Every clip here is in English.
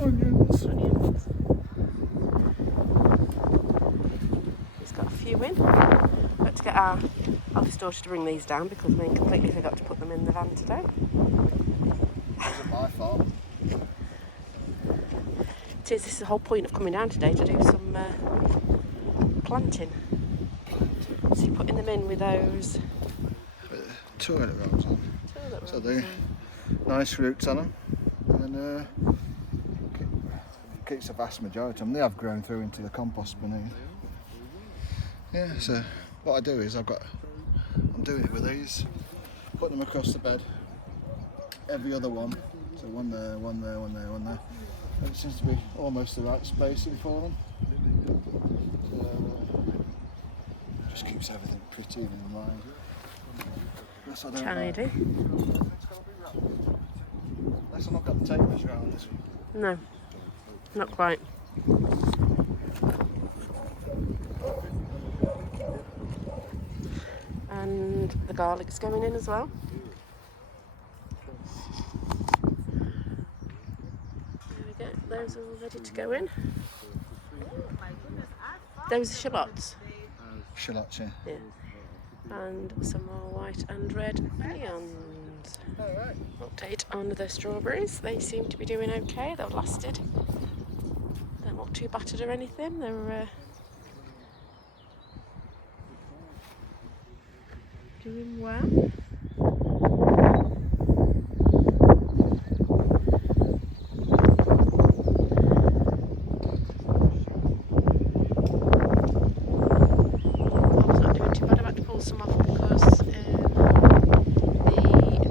Onions. He's got a few in. Got to get our eldest daughter to bring these down because we completely forgot to put them in the van today. It wasn't my fault. This is the whole point of coming down today, to do some planting. So you're putting them in with those Toilet rolls on. So they nice roots on them, and then keeps the vast majority of them. They have grown through into the compost beneath. Yeah, so what I do is I'm doing it with these, put them across the bed, every other one. So one there, one there, one there, one there. And it seems to be almost the right spacing for them. So just keeps everything pretty and in line. That's what I don't tidy. like. Unless I've not got the tape measure out on this one. No, not quite. And the garlic's going in as well. There we go, those are all ready to go in. Those are shallots. Shallots, yeah. Yeah. And some more white and red onions. Alright. Update on the strawberries. They seem to be doing okay. They've lasted. They're not too battered or anything. They're doing well. Some off because a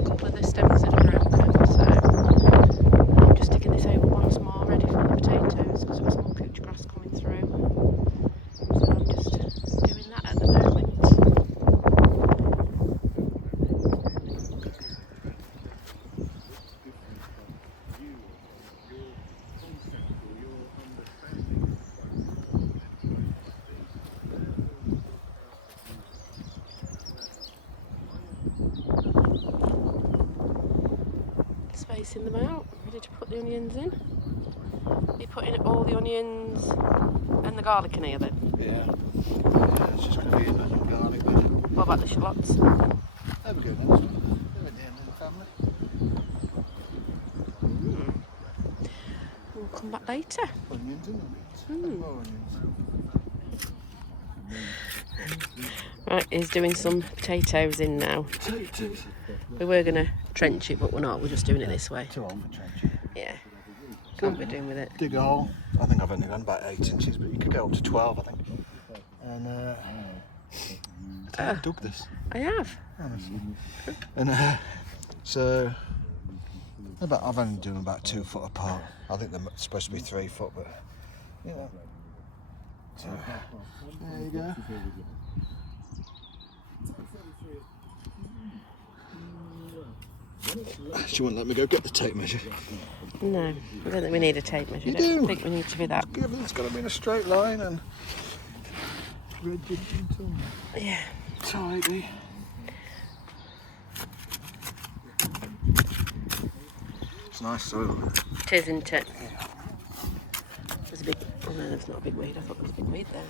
couple of the stems had broken, so I'm just digging this over once more, ready for the potatoes because we've got some couch grass coming through. So I'm just doing that at the moment. Spacing them out, ready to put the onions in. You're putting all the onions and the garlic in here then? Yeah, it's just going to be onion and garlic then. What about the shallots? There we go then, they're in the end of the family. We'll come back later. Onions and onions. More onions. Right, he's doing some potatoes in now. Potatoes. We were going to trench it, but we're not. We're just doing it this way. Too old for trenching. Yeah. See what we're doing with it. Dig a hole. I think I've only gone about 8 inches, but you could go up to 12, I think. And I've dug this. I have. Honestly. And so I've only done about 2 foot apart. I think they're supposed to be 3 foot, but you know. So there you go. She won't let me go get the tape measure. No, I don't think we need a tape measure. You I don't do. think we need to be that. Everything's got to be in a straight line and Yeah. tidy. It's nice soil. It is, isn't it? There's a big... Oh no, there's not a big weed. I thought there was a big weed there.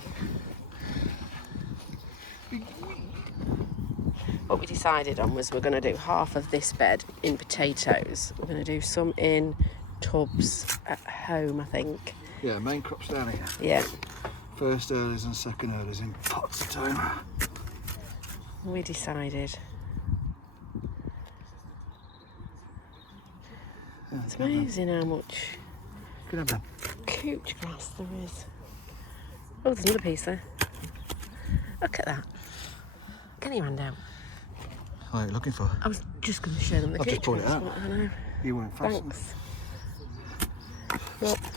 What we decided on was we're going to do half of this bed in potatoes. We're going to do some in tubs at home, I think. Yeah, main crops down here. Yeah. First earlies and second earlies in pots at home. We decided. Yeah, It's amazing how much Can have them. couch grass there is. Oh, there's another piece there. Look at that. Get your hand out. What are you looking for? I was just going to show them the I've couch just pulled it grass, out. but I know. You weren't fast Thanks.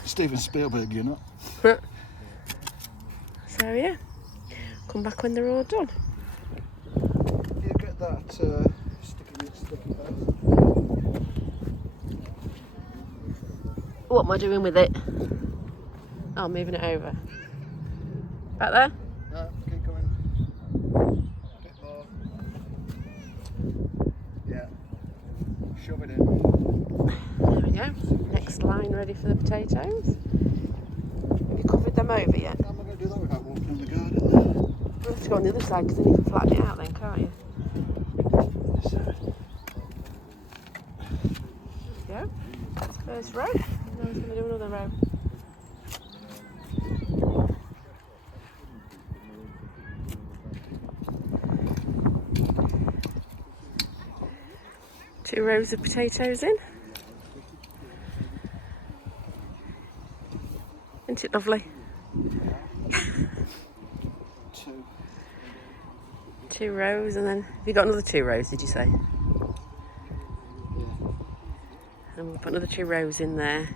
Steven Spielberg, you're not. So yeah, come back when they're all done. You get that sticky base. What am I doing with it? Oh, moving it over. Back there? No, keep going. A bit more. Yeah. Shove it in. There we go. Next next line ready for the potatoes. Have you covered them over yet? I'm not going to do that without walking in the garden. We'll have to go on the other side because then you can flatten it out then, can't you? This side. There you go. That's the first row. And now he's going to do another row. Two rows of potatoes in. Isn't it lovely? Two rows, and then have you got another 2 rows, did you say? And we'll put another 2 rows in there.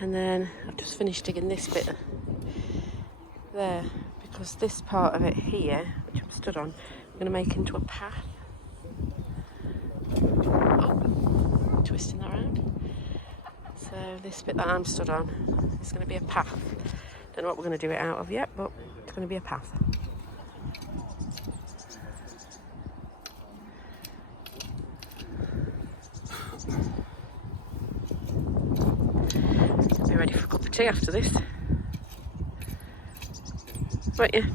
And then I've just finished digging this bit there, because this part of it here, which I'm stood on, I'm going to make into a path. Oh, twisting that around. So this bit that I'm stood on is going to be a path. Don't know what we're going to do it out of yet, but it's going to be a path. Be ready for a cup of tea after this. Right, yeah.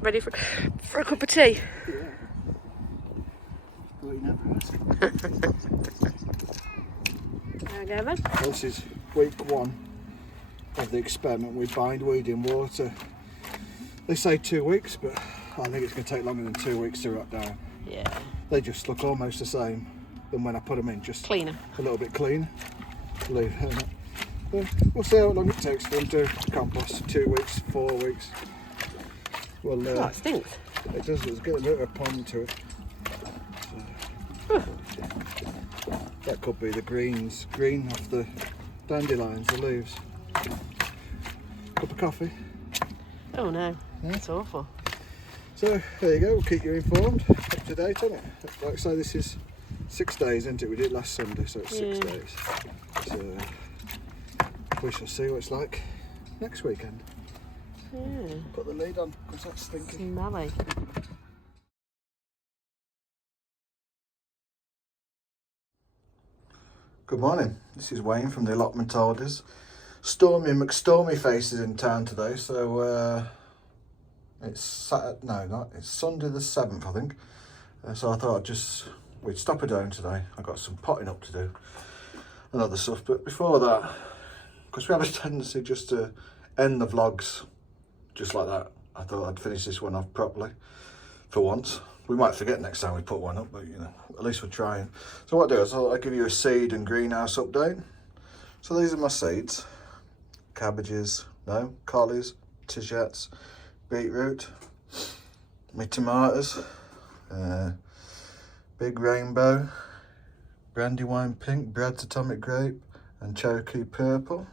Ready for a cup of tea? Yeah. Well, you never ask. There we go then. This is week 1 of the experiment with bindweed in water. They say 2 weeks, but I think it's going to take longer than 2 weeks to rot down. Yeah. They just look almost the same than when I put them in, just Cleaner. a little bit cleaner. Leave it. We'll see how long it takes for them to compost. 2 weeks, 4 weeks. Well, Oh, it stinks. it does. There's got a bit of a pond to it. So, that could be the green off the dandelions, the leaves. Cup of coffee. Oh no, Yeah. that's awful. So there you go. We'll keep you informed, up to date on it. Like I say, this is 6 days, isn't it? We did it last Sunday, so it's 6 days. So we shall see what it's like next weekend. Yeah. Put the lid on because that's stinking. Smelly. Good morning. This is Wayne from the allotment orders. Stormy McStormy-Face is in town today, so it's Sunday the 7th, I think. So I thought we'd stop her down today. I've got some potting up to do and other stuff, but before that, because we have a tendency just to end the vlogs just like that, I thought I'd finish this one off properly for once. We might forget next time we put one up, but you know, at least we're trying. So what I'll do is I'll give you a seed and greenhouse update. So these are my seeds. Cabbages, no, collies, tigettes, beetroot, my tomatoes, big rainbow, brandywine pink, Brad's atomic grape, and Cherokee purple.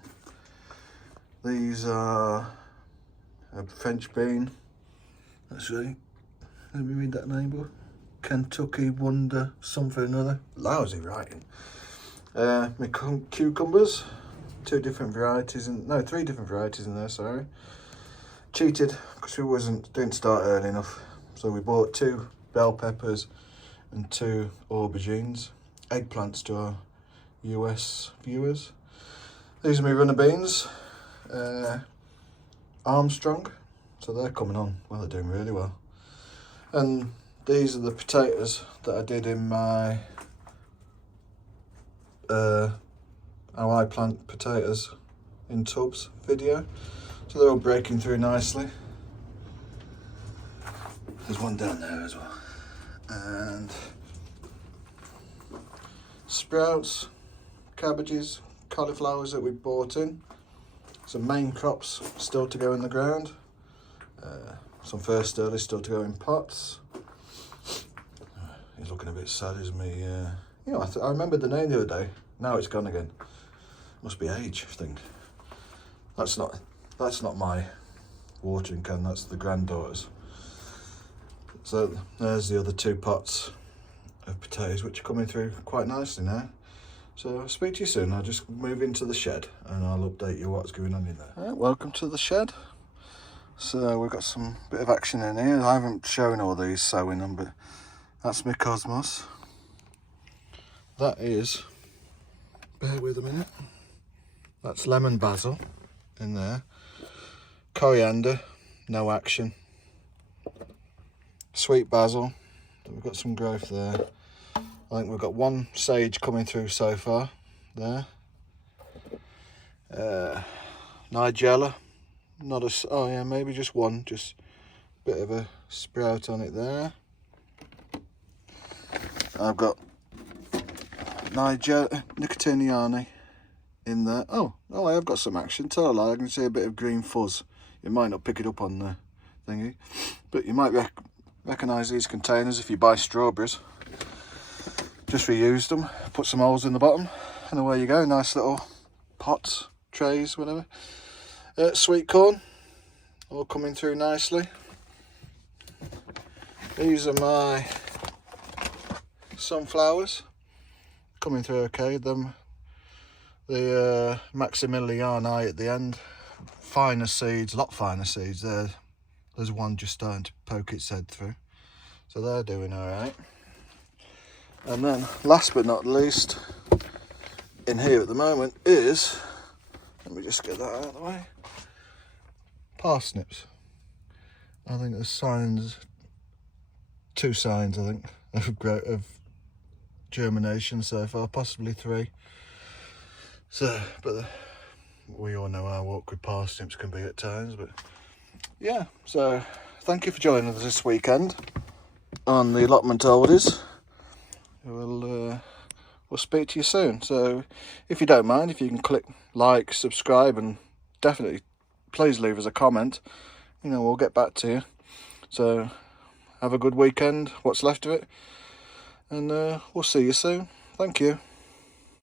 These are a French bean. That's right. Let me read that name, boy. Kentucky Wonder something or another. Lousy writing. My cucumbers. 3 different varieties in there, sorry. Cheated because we didn't start early enough. So we bought 2 bell peppers and 2 aubergines. Eggplants to our US viewers. These are my runner beans. Armstrong. So they're coming on. Well, they're doing really well. And these are the potatoes that I did in my how I plant potatoes in tubs video. So they're all breaking through nicely. There's one down there as well. And sprouts, cabbages, cauliflowers that we bought in. Some main crops still to go in the ground. Some first early still to go in pots. He's looking a bit sad, isn't he? You know, I remembered the name the other day. Now it's gone again. Must be age, I think. That's not my watering can. That's the granddaughter's. So there's the other 2 pots of potatoes, which are coming through quite nicely now. So I'll speak to you soon. I'll just move into the shed and I'll update you what's going on in there. Right, welcome to the shed. So we've got some bit of action in here. I haven't shown all these sowing them, but that's my cosmos. That is bear with a minute. That's lemon basil in there. Coriander, no action. Sweet basil, we've got some growth there. I think we've got one sage coming through so far there. Nigella, not a, oh yeah, maybe just one, just a bit of a sprout on it there. I've got Nigella nicotiniana in there. Oh, I have got some action. Tell a lie, I can see a bit of green fuzz. You might not pick it up on the thingy, but you might recognise these containers if you buy strawberries. Just reused them, put some holes in the bottom, and away you go. Nice little pots, trays, whatever. Sweet corn, all coming through nicely. These are my sunflowers, coming through okay. The Maximiliani at the end, finer seeds, a lot finer seeds. There's one just starting to poke its head through, so they're doing all right. And then, last but not least, in here at the moment is, let me just get that out of the way, parsnips. I think there's signs, 2 signs I think, of germination so far, possibly 3. So, but we all know how awkward parsnips can be at times, but yeah, so thank you for joining us this weekend on the allotment oldies. We'll speak to you soon. So if you don't mind, if you can click like, subscribe, and definitely please leave us a comment, you know, we'll get back to you. So have a good weekend, what's left of it, and we'll see you soon. Thank you.